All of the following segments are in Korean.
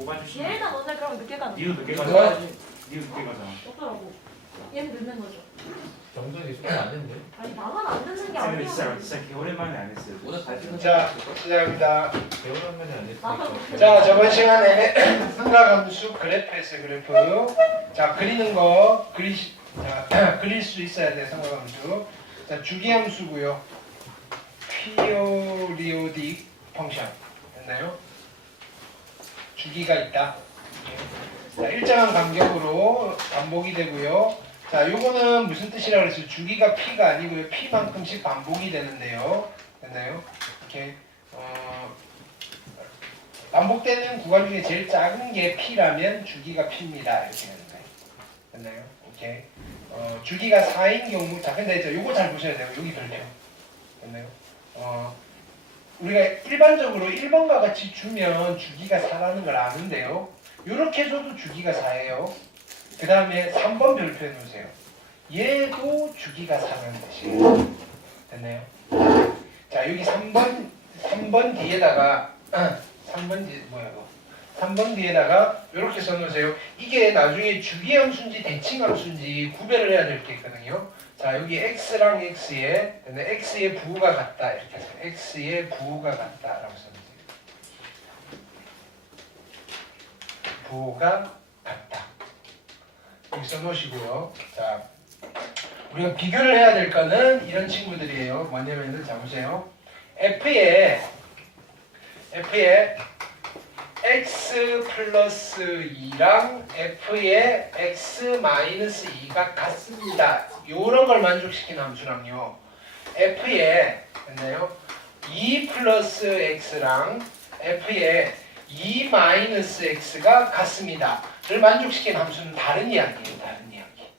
5반 주시. 얘는 오늘 그럼 늦게 가는 니도 늦게 누가? 가잖아. 니도 늦게 가잖아. 없더라고. 얘는 늦는 거죠. 정석이 숙제 안 했는데? 아니 나만 안 듣는 게 쌤 아니야. 진짜 개 오랜만에 안 했어요. 오늘 잘 찍은 자, 시작합니다. 배우는 안 했으니까. 자, 저번 시간에 삼각함수 그래프에서 그래프. 자, 그리는 거 그릴 수 있어야 돼, 삼각함수. 자, 주기함수고요. 피오리오딕 펑션. 됐나요? 주기가 있다. 자, 일정한 간격으로 반복이 되고요. 자, 요거는 무슨 뜻이라고 그랬어요? 주기가 p가 아니고요. p만큼씩 반복이 되는데요. 됐나요? 이렇게 반복되는 구간 중에 제일 작은 게 p라면 주기가 p입니다. 이렇게 되는 거예요. 됐나요? 오케이. 주기가 4인 경우, 자, 근데 이제 요거 잘 보셔야 돼요. 여기 별표. 됐나요? 우리가 일반적으로 1번과 같이 주면 주기가 4라는 걸 아는데요. 요렇게 줘도 주기가 4예요. 그 다음에 3번 별표해 놓으세요. 얘도 주기가 4라는 뜻이에요. 됐나요? 자, 여기 3번 뒤에다가 3번 뒤에 뭐야 이거? 3번 뒤에다가 이렇게 써놓으세요. 이게 나중에 주기함수인지 대칭함수인지 구별을 해야 될 게 있거든요. 자, 여기 x랑 x에 x의 부호가 같다 이렇게 해서 x의 부호가 같다라고 써주세요. 부호가 같다. 여기 써놓으시고요. 자, 우리가 비교를 해야 될 거는 이런 친구들이에요. 뭐냐면은 자 보세요. f에 x 플러스 2랑 f의 x 마이너스 2가 같습니다. 요런 걸 만족시키는 함수랑요. f에 됐나요? 2 플러스 x랑 f의 2 마이너스 x가 같습니다. 를 만족시키는 함수는 다른 이야기예요. 다른 이야기.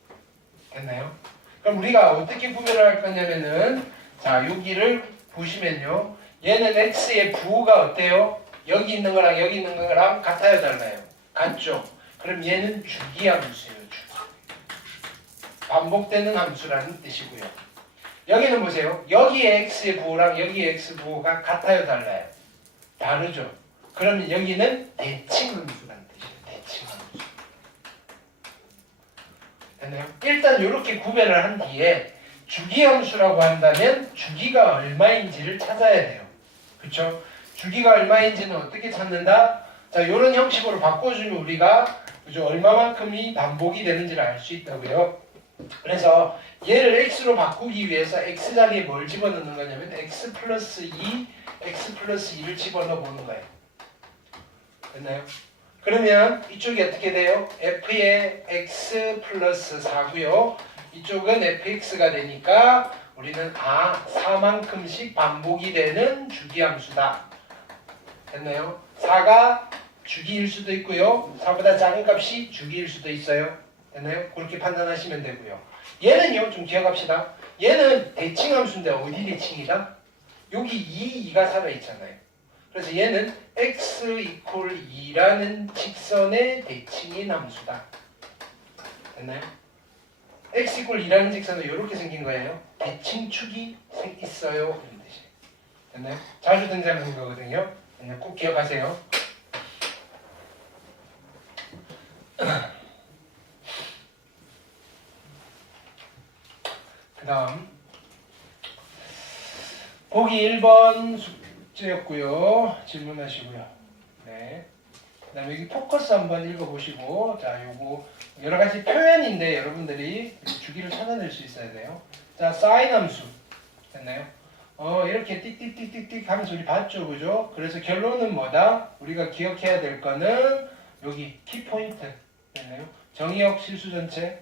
됐나요? 그럼 우리가 어떻게 구별을 할 거냐면은 자 여기를 보시면요. 얘는 x의 부호가 어때요? 여기 있는 거랑 여기 있는 거랑 같아요, 달라요? 같죠? 그럼 얘는 주기함수예요. 주기. 반복되는 함수라는 뜻이고요. 여기는 보세요. 여기에 x의 부호랑 여기에 x 부호가 같아요, 달라요? 다르죠? 그러면 여기는 대칭함수라는 뜻이에요. 대칭함수. 됐나요? 일단 이렇게 구별을 한 뒤에 주기함수라고 한다면 주기가 얼마인지를 찾아야 돼요. 그렇죠? 주기가 얼마인지는 어떻게 찾는다? 자, 이런 형식으로 바꿔주면 우리가 그죠? 얼마만큼이 반복이 되는지를 알 수 있다고요. 그래서 얘를 x로 바꾸기 위해서 x 자리에 뭘 집어넣는 거냐면 x 플러스 2, x 플러스 2를 집어넣어 보는 거예요. 됐나요? 그러면 이쪽이 어떻게 돼요? f의 x 플러스 4고요. 이쪽은 fx가 되니까 우리는 4만큼씩 반복이 되는 주기함수다. 됐나요? 4가 주기일 수도 있고요. 4보다 작은 값이 주기일 수도 있어요. 됐나요? 그렇게 판단하시면 되고요. 얘는요, 좀 기억합시다. 얘는 대칭함수인데 어디 대칭이다? 여기 2가 살아있잖아요. 그래서 얘는 x 이퀄 2라는 직선의 대칭인 함수다. 됐나요? x 이퀄 2라는 직선은 이렇게 생긴 거예요. 대칭축이 있어요. 이런 뜻이에요. 됐나요? 자주 등장하는 거거든요. 꼭 기억하세요. 그 다음 보기 1번 숙제였고요. 질문하시고요. 네. 그 다음에 여기 포커스 한번 읽어보시고 자 요거 여러가지 표현인데 여러분들이 주기를 찾아낼 수 있어야 돼요. 자 사인 함수 됐나요? 이렇게 띡띡띡띡띡 하면서 우리 봤죠, 그죠? 그래서 결론은 뭐다? 우리가 기억해야 될 거는 여기 키포인트 됐나요? 정의역 실수 전체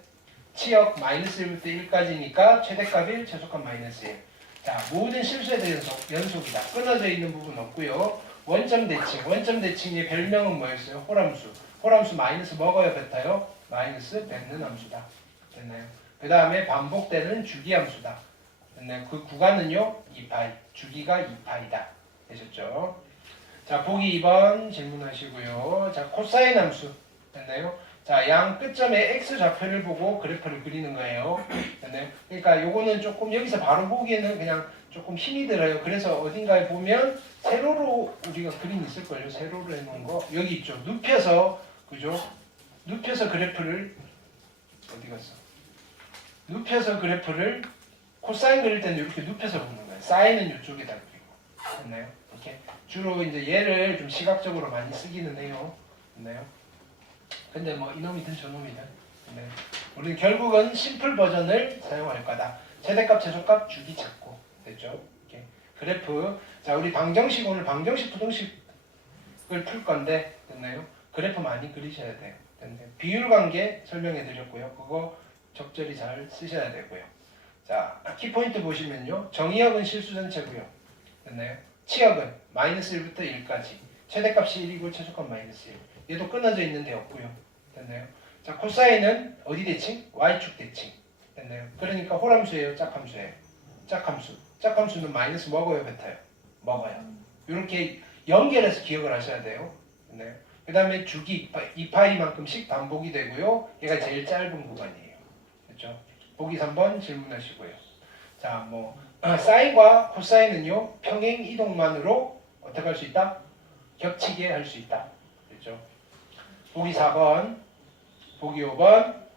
치역 마이너스 1부터 1까지니까 최대값 1, 최소값 마이너스 1. 자, 모든 실수에 대한 연속이다. 끊어져 있는 부분 없고요. 원점 대칭, 원점 대칭의 별명은 뭐였어요? 홀함수. 홀함수 마이너스 먹어요, 뱉어요? 마이너스 뱉는 함수다. 됐나요? 그 다음에 반복되는 주기함수다. 됐나요? 그 구간은요, 2파이. 주기가 2파이다. 되셨죠? 자, 보기 2번 질문하시고요. 자, 코사인 함수. 됐나요? 자, 양 끝점에 x 좌표를 보고 그래프를 그리는 거예요. 됐나요? 그러니까 요거는 조금 여기서 바로 보기에는 그냥 조금 힘이 들어요. 그래서 어딘가에 보면 세로로 우리가 그림 있을걸요. 세로로 해놓은 거 여기 있죠. 눕혀서 그죠? 눕혀서 그래프를 어디 갔어? 눕혀서 그래프를 코사인 그릴 때는 이렇게 눕혀서 보는 거예요. 사인은 이쪽에다 그리고 됐나요? 이렇게 주로 이제 얘를 좀 시각적으로 많이 쓰기는 해요. 됐나요? 근데 뭐 이놈이든 저놈이든 네. 우리는 결국은 심플 버전을 사용할 거다. 최대값, 최소값, 주기 찾고 됐죠? 이렇게 그래프. 자, 우리 방정식 오늘 방정식, 부등식을 풀 건데 됐나요? 그래프 많이 그리셔야 돼요. 됐나요? 비율 관계 설명해 드렸고요. 그거 적절히 잘 쓰셔야 되고요. 자, 키포인트 보시면요. 정의역은 실수 전체고요. 됐나요? 치역은 마이너스 1부터 1까지. 최대값이 1이고 최소값 마이너스 1. 얘도 끊어져 있는데 없고요. 됐나요? 자, 코사인은 어디 대칭? Y축 대칭. 됐나요? 그러니까 홀함수예요, 짝함수예요. 짝함수. 짝함수는 마이너스 먹어요, 뱉어요? 먹어요. 이렇게 연결해서 기억을 하셔야 돼요. 됐나요? 그 다음에 주기 2파이만큼씩 반복이 되고요. 얘가 제일 짧은 구간이에요. 그렇죠? 보기 3번 질문하시고요. 자, 뭐 사인과 코사인은요 평행 이동만으로 어떻게 할 수 있다? 겹치게 할 수 있다. 그렇죠? 보기 4번, 보기 5번,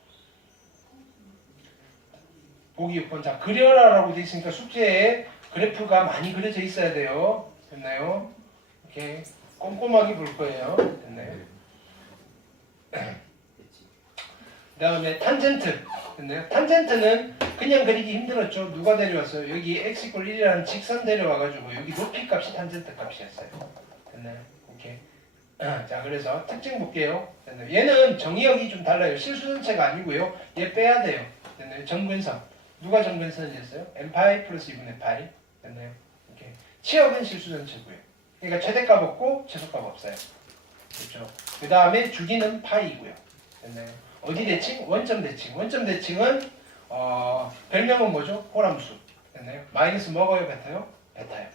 보기 6번. 자, 그려라라고 되어 있으니까 숙제에 그래프가 많이 그려져 있어야 돼요. 됐나요? 이렇게 꼼꼼하게 볼 거예요. 됐나요? 그 다음에 탄젠트. 됐나요? 탄젠트는 그냥 그리기 힘들었죠. 누가 데려왔어요? 여기 x = 1이라는 직선 데려와가지고 여기 높이 값이 탄젠트 값이었어요. 됐나요? 오케이. 자, 그래서 특징 볼게요. 됐나요? 얘는 정의역이 좀 달라요. 실수 전체가 아니고요. 얘 빼야 돼요. 됐나요? 정근선. 누가 정근선이었어요? n파이 플러스 2분의 파이. 됐나요? 오케이. 치역은 실수 전체고요. 그러니까 최대값 없고 최소값 없어요. 그렇죠? 그 다음에 주기는 파이고요. 됐나요? 어디 대칭? 원점 대칭. 원점 대칭은 별명은 뭐죠? 홀함수. 됐나요? 마이너스 먹어요, 뱉어요? 뱉어요.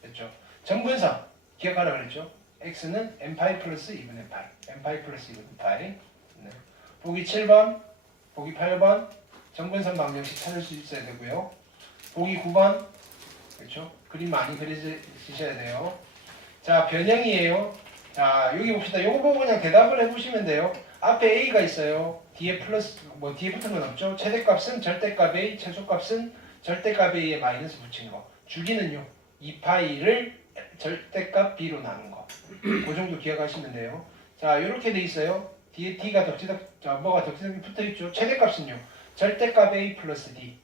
됐죠? 정분선 기억하라 그랬죠? x는 n파이 플러스 2분의 파이. n파이 플러스 2분의 파이. 됐나요? 보기 7번, 보기 8번 정분선 방정식 찾을 수 있어야 되고요. 보기 9번 그렇죠? 그림 많이 그리셔야 돼요. 자, 변형이에요. 자, 여기 봅시다. 요거 보고 그냥 대답을 해보시면 돼요. 앞에 a가 있어요. 뒤에 플러스 뒤에 붙은 건 없죠. 최대값은 절대값 a, 최소값은 절대값 a에 마이너스 붙인 거. 주기는요. 2파이를 절대값 b로 나눈 거. 그 정도 기억하시면 돼요. 자, 이렇게 돼 있어요. 뒤에 d가 뭐가 덕지덕지 붙어 있죠. 최대값은요. 절대값 a 플러스 d.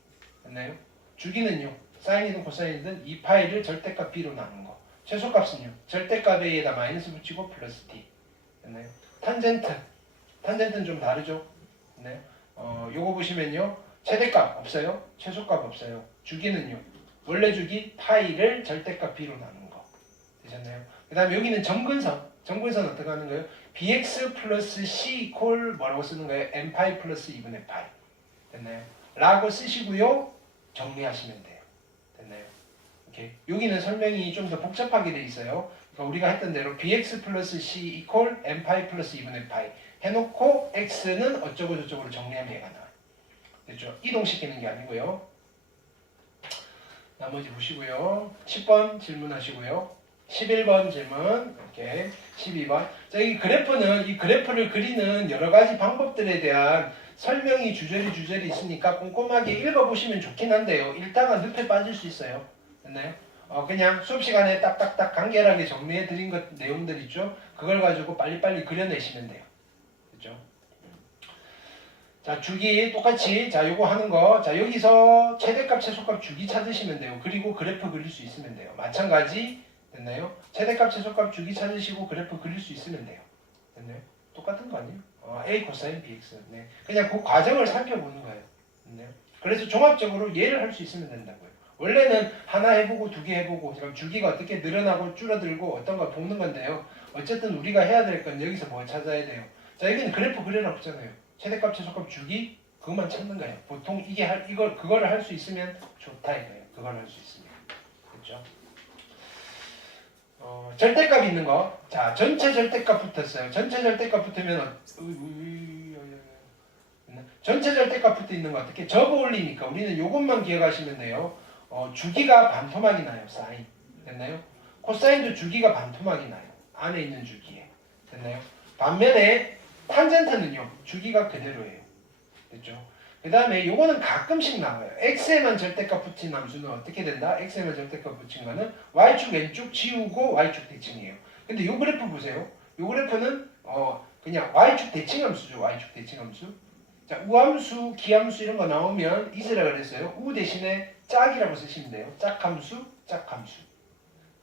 됐나요? 주기는요. 사인이든 코사인이든 2파이를 절대값 b로 나눈 거. 최소값은요. 절대값 a에다 마이너스 붙이고 플러스 d. 됐나요? 탄젠트는 좀 다르죠. 네. 요거 보시면요. 최대값 없어요. 최소값 없어요. 주기는요. 원래 주기 파이를 절대값 b로 나눈 거. 되셨나요? 그 다음에 여기는 정근선. 정근선 어떻게 하는 거예요? bx 플러스 c 이퀄 뭐라고 쓰는 거예요? n파이 플러스 2분의 파이. 됐나요? 라고 쓰시고요. 정리하시면 돼요. 됐나요? 오케이. 여기는 설명이 좀 더 복잡하게 돼 있어요. 그러니까 우리가 했던 대로 bx 플러스 c 이퀄 n파이 플러스 2분의 파이 해놓고 x는 어쩌고 저쩌고를 정리하면 얘가 나와요. 됐죠? 이동시키는 게 아니고요. 나머지 보시고요. 10번 질문하시고요. 11번 질문, 이렇게 12번. 자, 이 그래프는 이 그래프를 그리는 여러 가지 방법들에 대한 설명이 주저리 있으니까 꼼꼼하게 읽어보시면 좋긴 한데요. 읽다가 늪에 빠질 수 있어요. 됐나요? 그냥 수업 시간에 딱딱딱 간결하게 정리해 드린 것 내용들 있죠. 그걸 가지고 빨리빨리 그려내시면 돼요. 그죠? 자, 주기 똑같이 자 요거 하는 거. 자, 여기서 최대값, 최소값 주기 찾으시면 돼요. 그리고 그래프 그릴 수 있으면 돼요. 마찬가지 됐나요? 최대값, 최소값 주기 찾으시고 그래프 그릴 수 있으면 돼요. 됐나요? 똑같은 거 아니에요? a 코사인 bx. 네. 그냥 그 과정을 살펴보는 거예요. 됐나요? 그래서 종합적으로 얘를 할 수 있으면 된다고요. 원래는 하나 해보고 두 개 해보고 그럼 주기가 어떻게 늘어나고 줄어들고 어떤 걸 보는 건데요. 어쨌든 우리가 해야 될 건 여기서 뭘 찾아야 돼요. 자, 여기는 그래프 그려라고 했잖아요. 최대값, 최소값 주기 그것만 찾는 거예요. 보통 그거를 할 수 있으면 좋다 이거예요. 그걸 할 수 있으면. 그렇죠? 절대값 있는 거. 자, 전체 절대값 붙었어요. 전체 절대값 붙으면 전체 절대값 붙어 있는 거 어떻게 접어 올리니까 우리는 요것만 기억하시면 돼요. 주기가 반토막이 나요. 사인. 됐나요? 코사인도 주기가 반토막이 나요. 안에 있는 주기에. 됐나요? 반면에 탄젠트는요. 주기가 그대로예요. 됐죠? 그 다음에 요거는 가끔씩 나와요. x에만 절대값 붙인 함수는 어떻게 된다? x에만 절대값 붙인 거는 y축 왼쪽 지우고 y축 대칭이에요. 근데 요 그래프 보세요. 요 그래프는 그냥 y축 대칭 함수죠. y축 대칭 함수. 자, 우함수, 기함수 이런 거 나오면 이즈라 그랬어요. 우 대신에 짝이라고 쓰시면 돼요. 짝함수, 짝함수.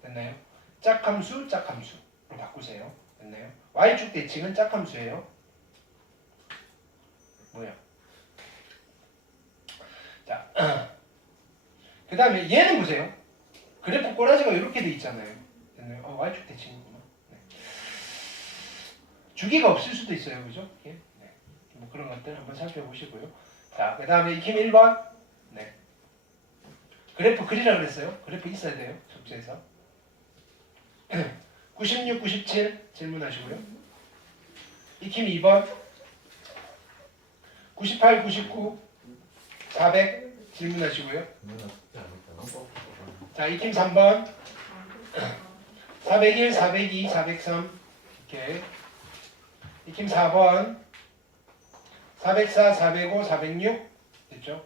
됐나요? 짝함수, 짝함수로 바꾸세요. 됐나요? y축 대칭은 짝함수예요. 뭐야? 자, 그 다음에 얘는 보세요. 그래프 꼬라지가 이렇게 돼 있잖아요. 됐나요? y축 대칭이구나. 네. 주기가 없을 수도 있어요. 그죠? 예? 네. 뭐 그런 것들 한번 살펴보시고요. 자, 그 다음에 익힘 1번. 네. 그래프 그리라 그랬어요. 그래프 있어야 돼요. 숙제에서. 96, 97 질문하시고요. 익힘 2번. 98, 99 400 질문하시고요. 그러면 숙제 안 했다고? 자, 익힘 3번. 401, 402, 403 이렇게. 익힘 4번. 404, 405, 406 됐죠?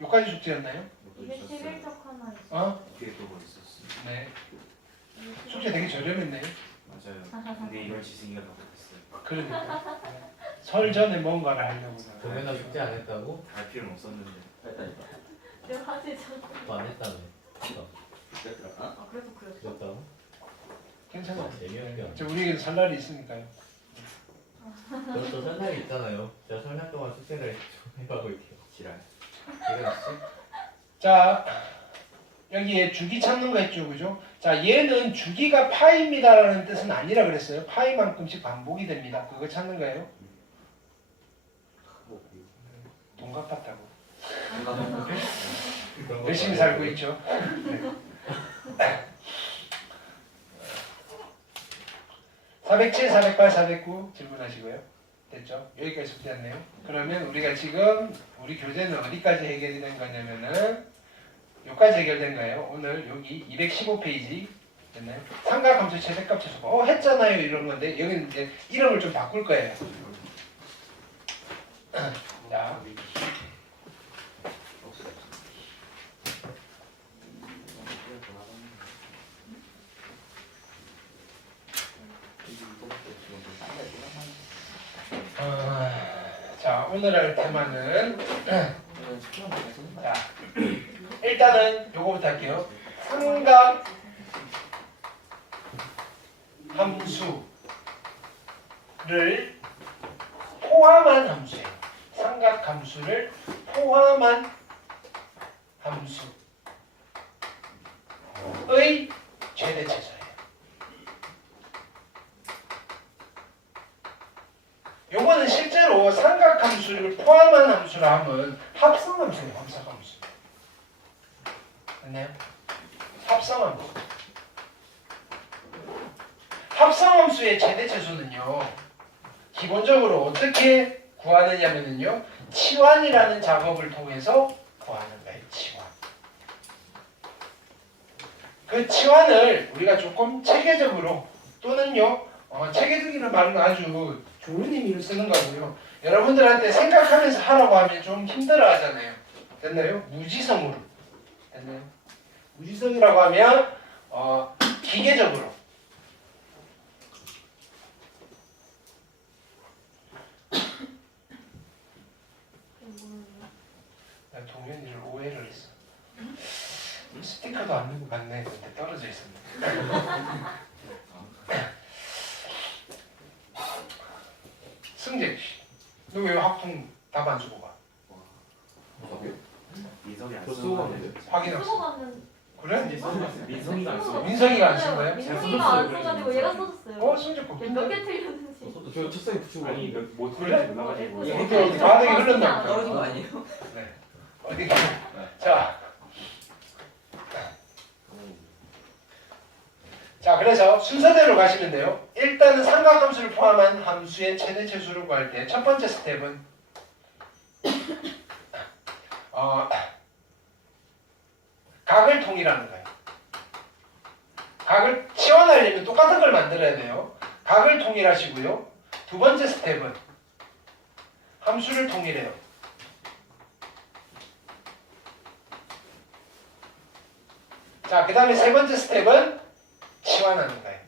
여기까지 숙제였나요? 이게 11적 하나 있어. 어? 뒤에 또 뭐 있었어. 네. 숙제 되게 저렴했네요. 맞아요. 근데 이걸 지승이가 더 못했어요. 그러니까. 설 전에 뭔가를 하려고. 동현아 숙제 안 했다고? 할 필요는 없었는데. 내가 하지 잖아. 너안 했다며. 아 그래도 그랬어. 그랬다고? 괜찮아요. 재미없게 안 돼. 우리에게는 살 날이 있으니까요. 저도 설날이 있잖아요. 제가 설날 동안 숙제를 좀 해가고 있게요. 지랄. 이런 씨? 자, 여기에 주기 찾는 거 했죠, 그죠? 자, 얘는 주기가 파이입니다라는 뜻은 아니라 그랬어요. 파이만큼씩 반복이 됩니다. 그거 찾는 거예요. 돈 갚았다고. 그런 거 열심히 말고. 살고 있죠. 네. 407, 408, 409 질문하시고요. 됐죠? 여기까지 숙제했네요. 그러면 우리가 지금 우리 교재는 어디까지 해결이 된 거냐면은 여기까지 해결된 거예요. 오늘 여기 215페이지 됐나요? 삼각함수 최대값 최소값 했잖아요 이런 건데 여기는 이제 이름을 좀 바꿀 거예요. 자, 자 오늘 할 테마는 자 일단은 요거부터 할게요. 삼각 함수를 포함한 함수예요. 삼각 함수를 포함한 함수의 최대 최소예요. 요거는 실제로 삼각 함수를 포함한 함수라 하면 합성 함수예요. 합성 함수. 맞나요? 합성 함수. 합성 함수의 최대 최소는요. 기본적으로 어떻게 구하느냐면요. 치환이라는 작업을 통해서 구하는 거예요. 치환. 그 치환을 우리가 조금 체계적으로 또는요. 체계적이라는 말은 아주 좋은 의미로 쓰는 거고요. 여러분들한테 생각하면서 하라고 하면 좀 힘들어 하잖아요. 됐나요? 무지성으로. 됐나요? 무지성이라고 하면 기계적으로. 나 동현이를 오해를 했어. 스티커도 안 누고 갔네 했는데 떨어져 있었네. 승재 씨, 너 왜 학통 답 안 쓰고 가? 민석이 안 저 쓰는 쓰고 거 갔는데. 확인했어. 쓰고 갔는. 그래? 민석이가 안 쓰는 민석이가 안 쓴 거야? 민석이가 안 써가지고 얘가 써줬어요. 승재 거. 몇 개 틀렸는지. 저 책상에 붙이고 아니 갔는데. 못 그래? 틀린지 몰라가지고. 어디 바닥에 흘렀나 보다. 떨어진 거 아니에요? 어디 가? 자, 그래서 순서대로 가시면 돼요. 일단은 삼각함수를 포함한 함수의 최대 최소를 구할 때 첫 번째 스텝은 각을 통일하는 거예요. 각을 치환하려면 똑같은 걸 만들어야 돼요. 각을 통일하시고요. 두 번째 스텝은 함수를 통일해요. 자, 그 다음에 세 번째 스텝은 치환하는 거예요.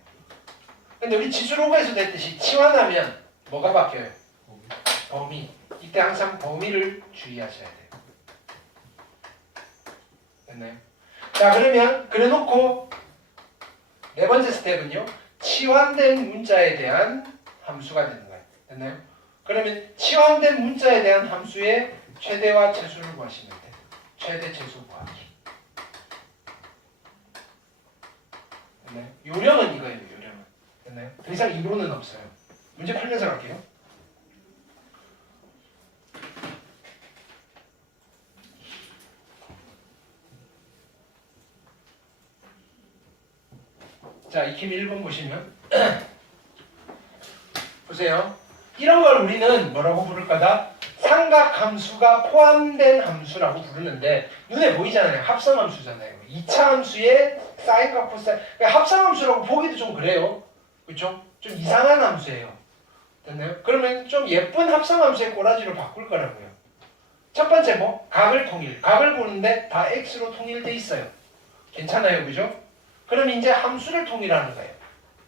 근데 우리 지수로그에서도 했듯이 치환하면 뭐가 바뀌어요? 범위. 이때 항상 범위를 주의하셔야 돼요. 됐나요? 자, 그러면 그래놓고 네 번째 스텝은요. 치환된 문자에 대한 함수가 되는 거예요. 됐나요? 그러면 치환된 문자에 대한 함수의 최대와 최소를 구하시면 돼요. 최대 최소 구하기. 됐나요? 요령은 이거예요. 요령은. 됐나요? 더 이상 이론은 없어요. 문제 풀면서 갈게요. 자, 익힘 1번 보시면 보세요. 이런 걸 우리는 뭐라고 부를 거다? 삼각함수가 포함된 함수라고 부르는데 눈에 보이잖아요. 합성함수잖아요. 2차 함수의 사인과 코사인. 그러니까 합성함수라고 보기도 좀 그래요. 그렇죠? 좀 이상한 함수예요. 됐나요? 그러면 좀 예쁜 합성함수의 꼬라지로 바꿀 거라고요. 첫 번째 뭐? 각을 통일. 각을 보는데 다 x로 통일돼 있어요. 괜찮아요. 그죠? 그럼 이제 함수를 통일하는 거예요.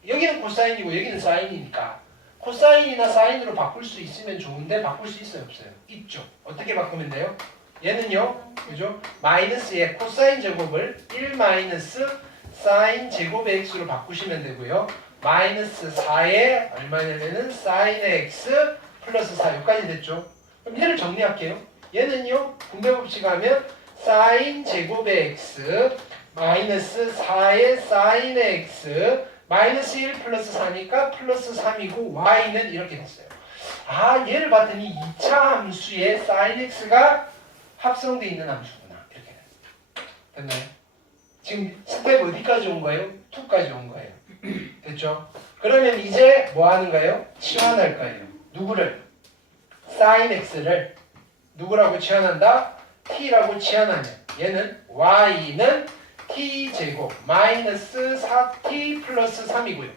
여기는 코사인이고 여기는 사인이니까 코사인이나 사인으로 바꿀 수 있으면 좋은데 바꿀 수 있어요? 없어요? 있죠. 어떻게 바꾸면 돼요? 얘는요. 그죠? 마이너스의 코사인 제곱을 1 마이너스 사인 제곱의 x로 바꾸시면 되고요. 마이너스 4에 얼마냐면은 사인의 x 플러스 4 여기까지 됐죠. 그럼 얘를 정리할게요. 얘는요. 분배 법칙하면 사인 제곱의 x 마이너스 4의 사인의 x 마이너스 1 플러스 4니까 플러스 3이고 y는 이렇게 됐어요. 아, 얘를 봤더니 2차 함수의 사인 x가 합성되어 있는 함수구나. 이렇게 됐나요? 지금 스텝 어디까지 온 거예요? 2까지 온 거예요. 됐죠? 그러면 이제 뭐 하는 거예요? 치환할 거예요. 누구를? 사인 x를 누구라고 치환한다? t라고 치환하면 얘는 y는 t제곱 마이너스 4t 플러스 3이고요.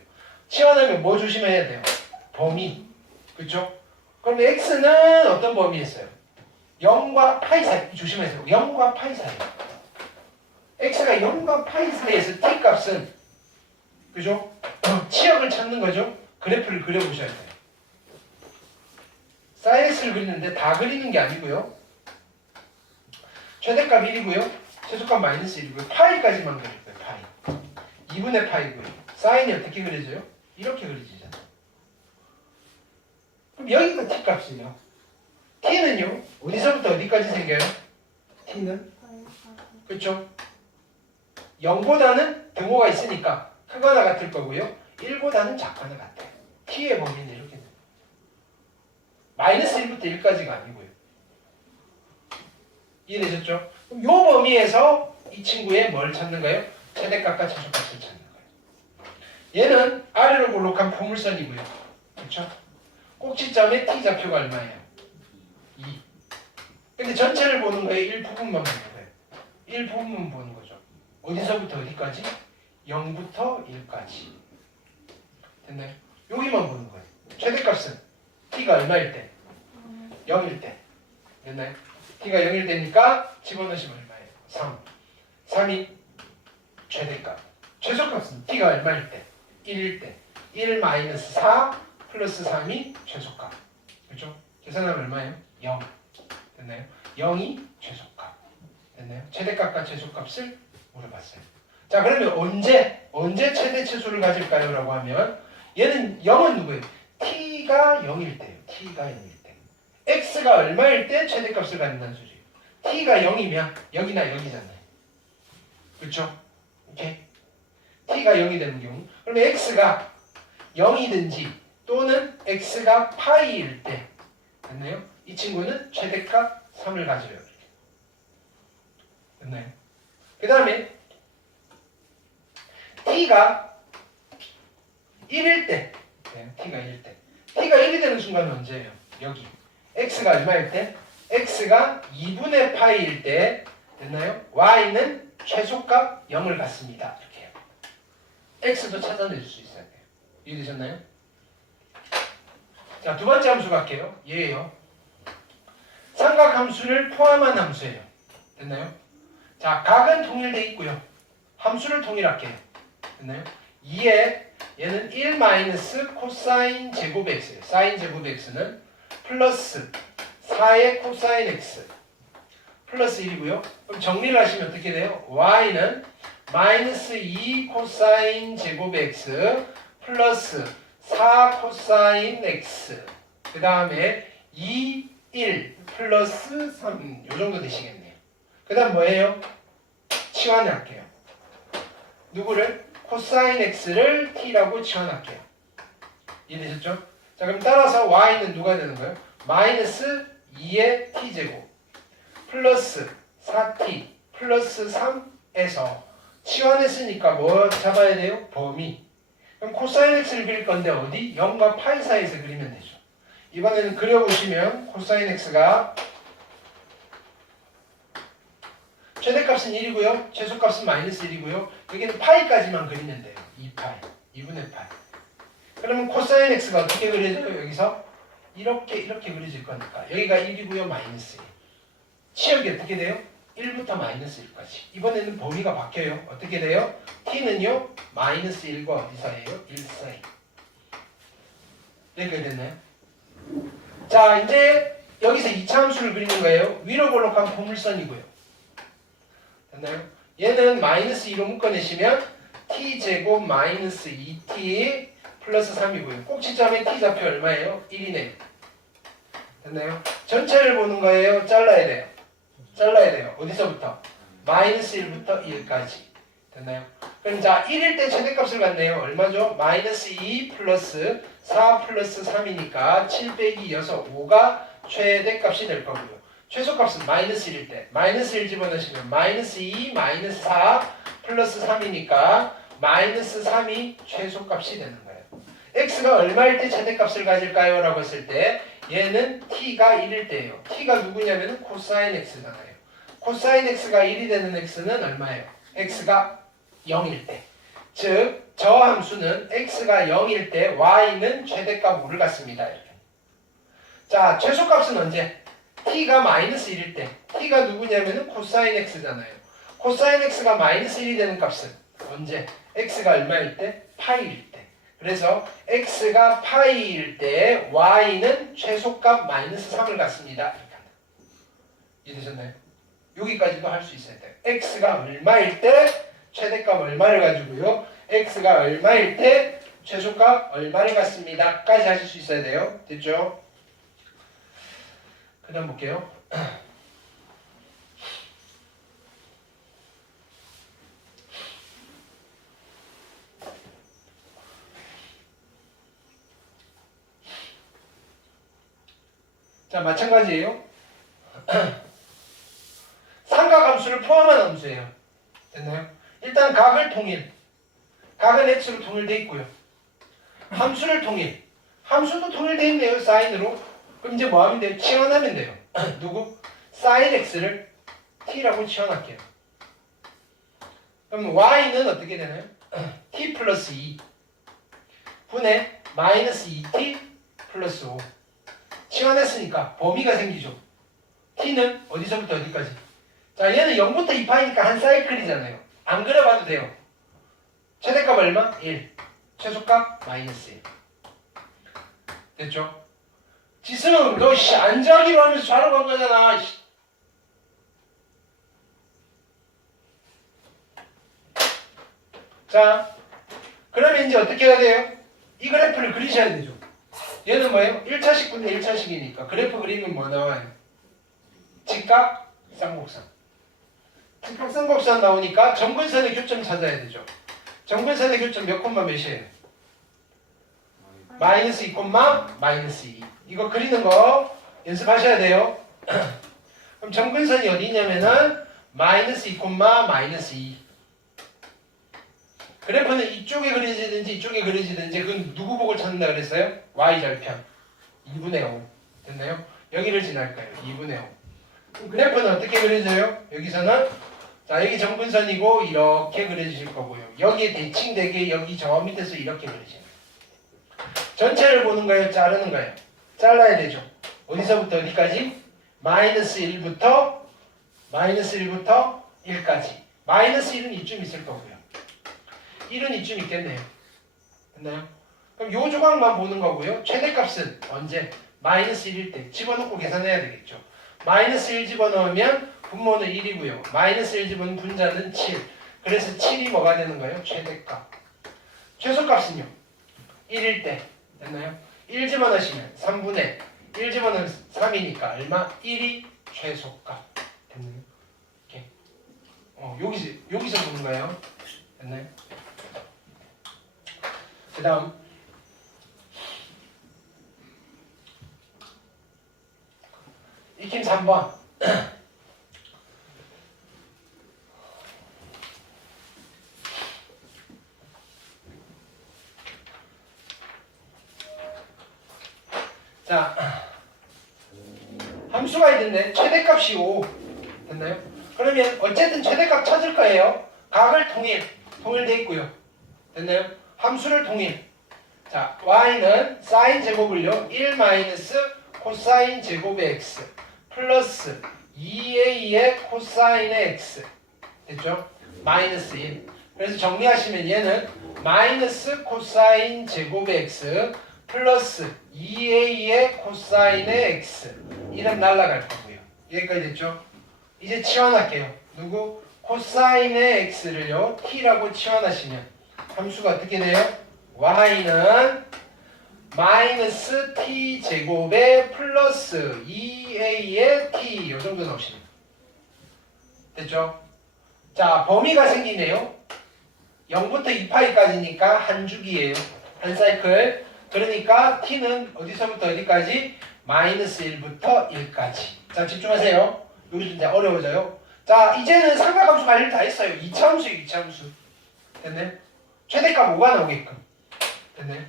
치환하면 뭐 조심해야 돼요? 범위. 그쵸? 그럼 x는 어떤 범위였어요? 0과 파이 사이. 조심하세요. 0과 파이 사이. x가 0과 파이 사이에서 t 값은 그죠? 치역을 찾는 거죠. 그래프를 그려보셔야 돼요. 사인 x를 그리는데 다 그리는 게 아니고요. 최대값 1이고요. 최소값 마이너스 1이고요. 파이까지만 그릴 거예요. 파이. 2분의 파이고요. 사인이 어떻게 그려져요? 이렇게 그려지잖아요. 그럼 여기가 t 값이에요. t는요. 어디서부터 어디까지 생겨요? t는 그렇죠? 0보다는 등호가 있으니까 크거나 같을 거고요. 1보다는 작거나 같아요. t의 범위는 이렇게 돼요. 마이너스 1부터 1까지가 아니고요. 이해되셨죠? 그럼 이 범위에서 이 친구의 뭘 찾는 거예요? 최대값과 최소값을 찾는 거예요. 얘는 아래로 볼록한 포물선이고요. 그렇죠? 꼭지점의 t좌표가 얼마예요? 2. 근데 전체를 보는 거예요? 1 부분만 보는 거예요? 1 부분만 보는 거죠. 어디서부터 어디까지? 0부터 1까지. 됐나요? 여기만 보는 거예요. 최대값은 t가 얼마일 때? 0일 때. 됐나요? t가 0일 때니까 집어넣으시면 얼마예요? 3. 3이 최대값. 최소값은 t가 얼마일 때? 1일 때. 1 마이너스 4 플러스 3이 최소값. 그렇죠? 계산하면 얼마예요? 0. 됐나요? 0이 최소값. 됐나요? 최대값과 최소값을 물어봤어요. 자, 그러면 언제 최대 최소를 가질까요? 라고 하면 얘는 0은 누구예요? t가 0일 때예요. t가 0일 때. x가 얼마일 때 최대값을 갖는다는 소리예요. t가 0이면 여기나 여기잖아요. 그렇죠? 오케이? t가 0이 되는 경우 그러면 x가 0이든지 또는 x가 파이일 때 됐나요? 이 친구는 최대값 3을 가져요. 됐나요? 그 다음에 t가 1일 때 t가 1일 때 t가 1이 되는 순간은 언제예요? 여기 x가 얼마일 때? x가 2분의 파이일 때 됐나요? y는 최소값 0을 갖습니다. 이렇게 해요. x도 찾아낼 수 있어야 돼요. 이해되셨나요? 자, 두 번째 함수 갈게요. 얘예요. 삼각함수를 포함한 함수예요. 됐나요? 자, 각은 통일돼 있고요. 함수를 통일할게요. 됐나요? 2에 얘는 1 마이너스 코사인 제곱 x예요. 사인 제곱 x는 플러스 4의 코사인 x 플러스 1이고요. 그럼 정리를 하시면 어떻게 돼요? y는 마이너스 2 코사인 제곱 x 플러스 4 코사인 x 그 다음에 2, 1 플러스 3 요 정도 되시겠네요. 그 다음 뭐예요? 치환할게요. 누구를? 코사인 x를 t라고 치환할게요. 이해되셨죠? 자, 그럼 따라서 y는 누가 되는 거예요? 마이너스 2의 t제곱 플러스 4t 플러스 3에서 치환했으니까 뭐 잡아야 돼요? 범위. 그럼 코사인 x를 그릴 건데 어디? 0과 파이 사이에서 그리면 되죠. 이번에는 그려보시면 코사인 x가 최대값은 1이고요. 최소값은 마이너스 1이고요. 여기는 파이까지만 그리면 돼요. 2파이, 2분의 파이. 그러면 코사인 x가 어떻게 그려져요? 여기서 이렇게 그려질 거니까 여기가 1이고요. 마이너스 1. 치역이 어떻게 돼요? 1부터 마이너스 1까지. 이번에는 범위가 바뀌어요. 어떻게 돼요? t는요. 마이너스 1과 어디 사이에요? 1 사이. 여기까지 됐나요? 자, 이제 여기서 2차 함수를 그리는 거예요. 위로 볼록한 포물선이고요. 됐나요? 얘는 마이너스 2로 묶어내시면 t제곱 마이너스 2t 플러스 3이고요. 꼭지점에 t좌표 얼마예요? 1이네요. 됐나요? 전체를 보는 거예요. 잘라야 돼요. 어디서부터? 마이너스 1부터 1까지. 됐나요? 그럼 자, 1일 때 최대값을 갖네요. 얼마죠? 마이너스 2 플러스 4 플러스 3이니까 7 빼기 6, 5가 최대값이 될 거고요. 최소값은 마이너스 1일 때 마이너스 1 집어넣으시면 마이너스 2 마이너스 4 플러스 3이니까 마이너스 3이 최소값이 되는 거예요. x가 얼마일 때 최대값을 가질까요? 라고 했을 때 얘는 t가 1일 때예요. t가 누구냐면 코사인 x잖아요. 코사인 x가 1이 되는 x는 얼마예요? x가 0일 때. 즉, 저 함수는 x가 0일 때 y는 최대값 5를 갖습니다. 이렇게. 자, 최소값은 언제? t가 마이너스 1일 때. t가 누구냐면 코사인 x잖아요. 코사인 x가 마이너스 1이 되는 값은 언제? x가 얼마일 때? 파이일 때. 그래서 x가 파이일 때 y는 최소값 마이너스 3을 갖습니다. 이해되셨나요? 여기까지도 할 수 있어야 돼요. x가 얼마일 때 최대값 얼마를 가지고요. x가 얼마일 때 최소값 얼마를 갖습니다. 까지 하실 수 있어야 돼요. 됐죠? 그 다음 볼게요. 자, 마찬가지예요. 삼각함수를 포함한 함수예요. 됐나요? 일단 각을 통일. 각은 x로 통일되어 있고요. 함수를 통일. 함수도 통일되어 있네요. 사인으로. 그럼 이제 뭐 하면 돼요? 치환하면 돼요. 누구? 사인 x를 t라고 치환할게요. 그럼 y는 어떻게 되나요? t 플러스 2 분의 마이너스 2t 플러스 5. 치환했으니까 범위가 생기죠. t는 어디서부터 어디까지? 자, 얘는 0부터 2파이니까 한 사이클이잖아요. 안 그려봐도 돼요. 최대값 얼마? 1. 최소값 마이너스 1. 됐죠? 지수는 너 안자기로 하면서 좌로 간 거잖아. 자, 그러면 이제 어떻게 해야 돼요? 이 그래프를 그리셔야 되죠. 얘는 뭐예요? 1차식분의 1차식이니까 그래프 그리면 뭐 나와요? 직각 쌍곡선. 직각 쌍곡선 나오니까 점근선의 교점 찾아야 되죠. 점근선의 교점 몇 콤마 몇이에요? 마이너스 2 콤마 마이너스 2. 이거 그리는 거 연습하셔야 돼요. 그럼 점근선이 어디 있냐면은 마이너스 2 콤마 마이너스 2. 그래프는 이쪽에 그려지든지 이쪽에 그려지든지 그건 누구 보고 찾는다 그랬어요? y절편 2분의 5. 됐나요? 여기를 지날 거예요. 2분의 5. 그래프는 어떻게 그려져요? 여기서는 자, 여기 정분선이고 이렇게 그려주실 거고요. 여기에 대칭되게 여기 저 밑에서 이렇게 그려지는 거예요. 전체를 보는 거예요? 자르는 거예요? 잘라야 되죠. 어디서부터 어디까지? -1부터 1까지. -1은 이쯤 있을 거고요. 1은 이쯤 있겠네요. 됐나요? 그럼 요 조각만 보는 거고요. 최대값은 언제? -1일 때 집어넣고 계산해야 되겠죠. -1 집어넣으면 분모는 1이고요. -1 집어넣으면 분자는 7. 그래서 7이 뭐가 되는 거예요? 최대값. 최소값은요? 1일 때. 됐나요? 1 집어넣으시면 3분의 1 집어넣으면 3이니까 얼마? 1이 최소값. 됐나요? 이렇게. 여기서 보는 거예요. 됐나요? 그 다음 익힘 3번. 자, 함수가 있는데 최대값이 5. 됐나요? 그러면 어쨌든 최대값 찾을 거예요. 각을 통일돼 있고요. 됐나요? 함수를 통일. 자, y는 사인 제곱을요. 1 마이너스 코사인 제곱의 x 플러스 2a의 코사인의 x. 됐죠? 마이너스 1. 그래서 정리하시면 얘는 마이너스 코사인 제곱의 x 플러스 2a의 코사인의 x. 이름 날라갈 거고요. 여기까지 됐죠? 이제 치환할게요. 누구? 코사인의 x를요. t라고 치환하시면 함수가 어떻게 돼요? y는 마이너스 t 제곱에 플러스 2a의 t 이 정도 나오십니다. 됐죠? 자, 범위가 생기네요. 0부터 2파이까지니까 한 주기예요. 한 사이클. 그러니까 t는 어디서부터 어디까지? 마이너스 1부터 1까지. 자, 집중하세요. 여기서 이제 어려워져요. 자, 이제는 삼각함수 관리를 다 했어요. 2차함수예요, 2차함수. 됐네? 최대값 5가 나오게끔. 됐네?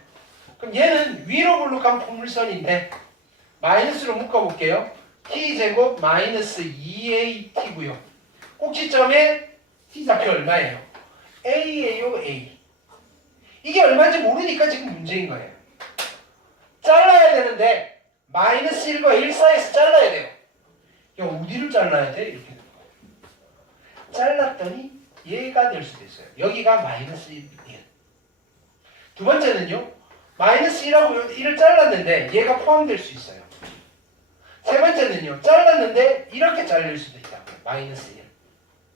그럼 얘는 위로 블록한 포물선인데 마이너스로 묶어볼게요. t제곱 마이너스 2at고요. 꼭지점에 t좌표 얼마예요? a예요, a. 이게 얼마인지 모르니까 지금 문제인 거예요. 잘라야 되는데 마이너스 1과 1 사이에서 잘라야 돼요. 야, 어디를 잘라야 돼? 이렇게 되는 거예요. 잘랐더니 얘가 될 수도 있어요. 여기가 마이너스 1이에요. 두 번째는요. 마이너스 1하고 1을 잘랐는데 얘가 포함될 수 있어요. 세 번째는요. 잘랐는데 이렇게 잘릴 수도 있다고요. 마이너스 1.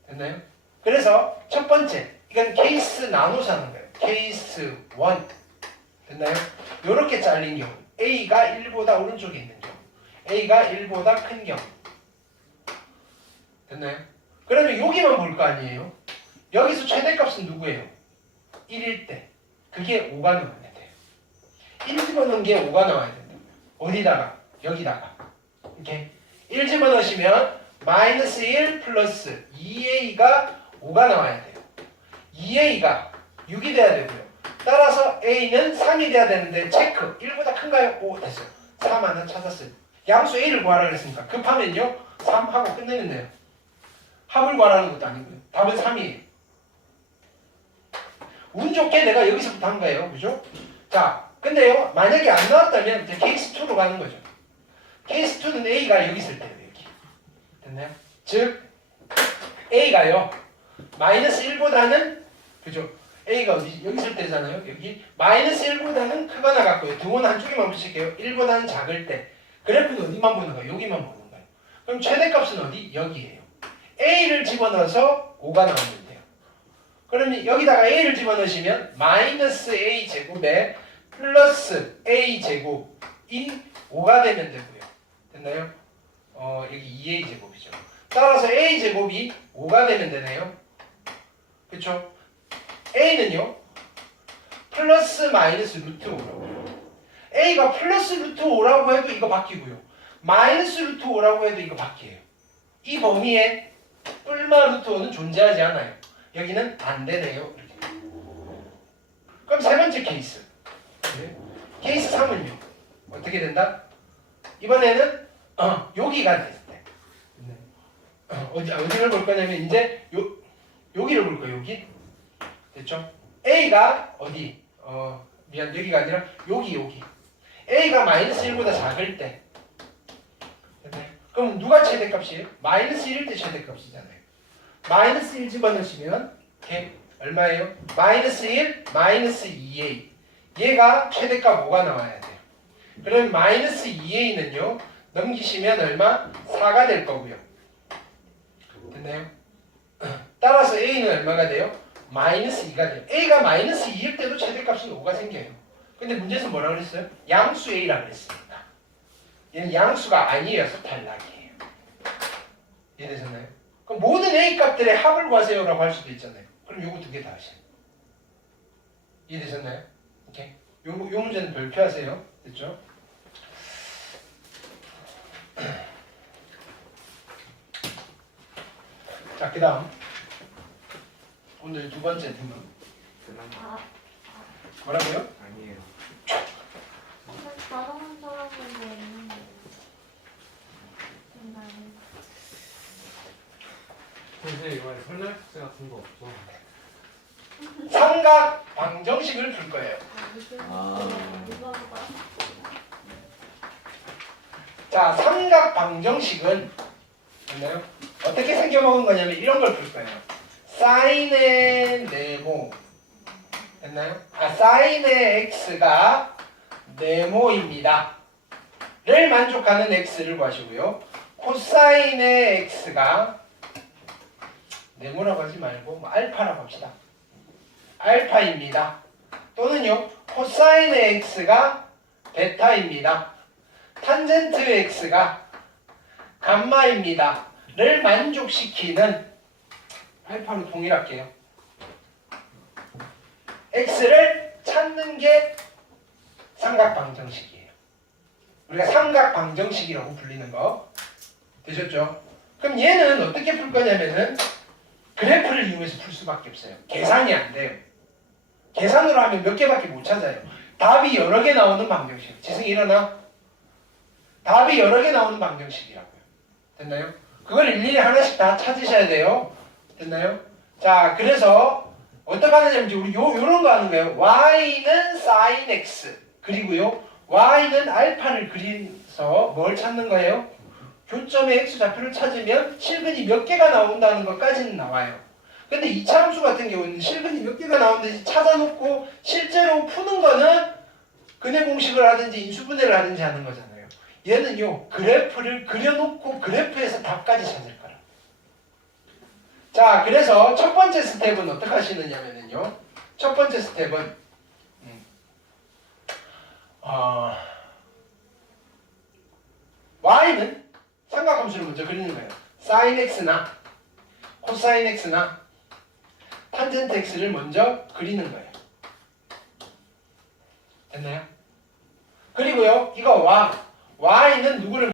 됐나요? 그래서 첫 번째. 이건 케이스 나눠서 하는 거예요. 케이스 1. 됐나요? 이렇게 잘린 경우. A가 1보다 오른쪽에 있는 경우. A가 1보다 큰 경우. 됐나요? 그러면 여기만 볼 거 아니에요? 여기서 최대값은 누구예요? 1일 때. 그게 5가 나와야 돼요. 1 집어넣은 게 5가 나와야 된다. 어디다가? 여기다가. 이렇게. 1 집어넣으시면 마이너스 1 플러스 2a가 5가 나와야 돼요. 2a가 6이 돼야 되고요. 따라서 a는 3이 돼야 되는데 체크. 1보다 큰가요? 5 됐어요. 3 하나 찾았어요. 양수 a를 구하라 그랬으니까 급하면요. 3 하고 끝내면 돼요. 합을 구하라는 것도 아니고요. 답은 3이에요. 운 좋게 내가 여기서부터 한 거예요. 그죠? 자, 근데요. 만약에 안 나왔다면 이제 케이스 2로 가는 거죠. 케이스 2는 a가 여기 있을 때예요. 여기. 됐나요? 즉 a가요. 마이너스 1보다는 그죠? a가 어디? 여기 있을 때잖아요. 여기 마이너스 1보다는 크거나 같고요. 등호는 한쪽에만 붙일게요. 1보다는 작을 때. 그래프는 어디만 보는 거예요? 여기만 보는 거예요. 그럼 최대값은 어디? 여기예요. a를 집어넣어서 5가 나오면 돼요. 그러면 여기다가 a를 집어넣으시면 마이너스 a 제곱에 플러스 a 제곱인 5가 되면 되고요. 됐나요? 여기 2a 제곱이죠. 따라서 a 제곱이 5가 되면 되네요. 그쵸? a는요. 플러스 마이너스 루트 5라고. a가 플러스 루트 5라고 해도 이거 바뀌고요. 마이너스 루트 5라고 해도 이거 바뀌어요. 이 범위에 뿔마 루트 5는 존재하지 않아요. 여기는 안 되네요. 이렇게. 그럼 세 번째 케이스. 네. 케이스 3은요. 어떻게 된다? 이번에는 여기가 됐을 때. 어디를 볼 거냐면 이제 여기를 볼 거예요. 여기 됐죠? A가 어디? 미안 여기가 아니라 여기 A가 마이너스 1보다 작을 때 됐나요? 그럼 누가 최대값이에요? 마이너스 1일 때 최대값이잖아요. 마이너스 1 집어넣으시면 이렇게 얼마예요? 마이너스 1, 마이너스 2A 얘가 최대값 뭐가 나와야 돼요? 그럼 마이너스 2A는요 넘기시면 얼마? 4가 될 거고요. 됐나요? 따라서 A는 얼마가 돼요? 마이너스 2가 돼요. A가 마이너스 2일 때도 최대값은 5가 생겨요. 근데 문제에서 뭐라 그랬어요? 양수 A라 그랬습니다. 얘는 양수가 아니어서 탈락이에요. 이해되셨나요? 그럼 모든 A 값들의 합을 구하세요라고 할 수도 있잖아요. 그럼 요거 두 개 다 하세요. 이해되셨나요? 오케이. 요 문제는 별표하세요. 됐죠? 자, 그 다음 오늘 두 번째 질문 아, 뭐라고요? 아니에요. 다른 사람들도 있는데. 정말. 선생님 이번에 설날 숙제 같은 거 없죠? 삼각 방정식을 풀 거예요. 이거보다. 자, 삼각 방정식은 됐나요? 어떻게 생겨먹은 거냐면 이런 걸 풀 거예요. 사인의 네모 됐나요? 사인의 x가 네모입니다. 를 만족하는 x를 구하시고요. 코사인의 x가 네모라고 하지 말고 뭐 알파라고 합시다. 알파입니다. 또는요. 코사인의 x가 베타입니다. 탄젠트 x가 감마입니다. 를 만족시키는 알파로 동일할게요. x를 찾는 게 삼각방정식이에요. 우리가 삼각방정식이라고 불리는 거 되셨죠? 그럼 얘는 어떻게 풀 거냐면은 그래프를 이용해서 풀 수밖에 없어요. 계산이 안 돼요. 계산으로 하면 몇 개밖에 못 찾아요. 답이 여러 개 나오는 방정식. 지승이 일어나. 답이 여러 개 나오는 방정식이라고요. 됐나요? 그걸 일일이 하나씩 다 찾으셔야 돼요. 됐나요? 자, 그래서 어떻게 하느냐면 우리 요런 거 하는 거예요. y는 sin x 그리고요 y는 알파를 그려서 뭘 찾는 거예요? 교점의 x좌표를 찾으면 실근이 몇 개가 나온다는 것까지는 나와요. 근데 이차 함수 같은 경우는 실근이 몇 개가 나오는지 찾아놓고 실제로 푸는 거는 근해 공식을 하든지 인수분해를 하든지 하는 거잖아요. 얘는요 그래프를 그려놓고 그래프에서 답까지 찾을 거라. 자, 그래서 첫 번째 스텝은 어떻게 하시느냐면요. 첫 번째 스텝은 y는 삼각함수를 먼저 그리는 거예요. sin x나 코사인 x나 탄젠트 x를 먼저 그리는 거예요. 됐나요? 그리고요, 이거 y는 누구를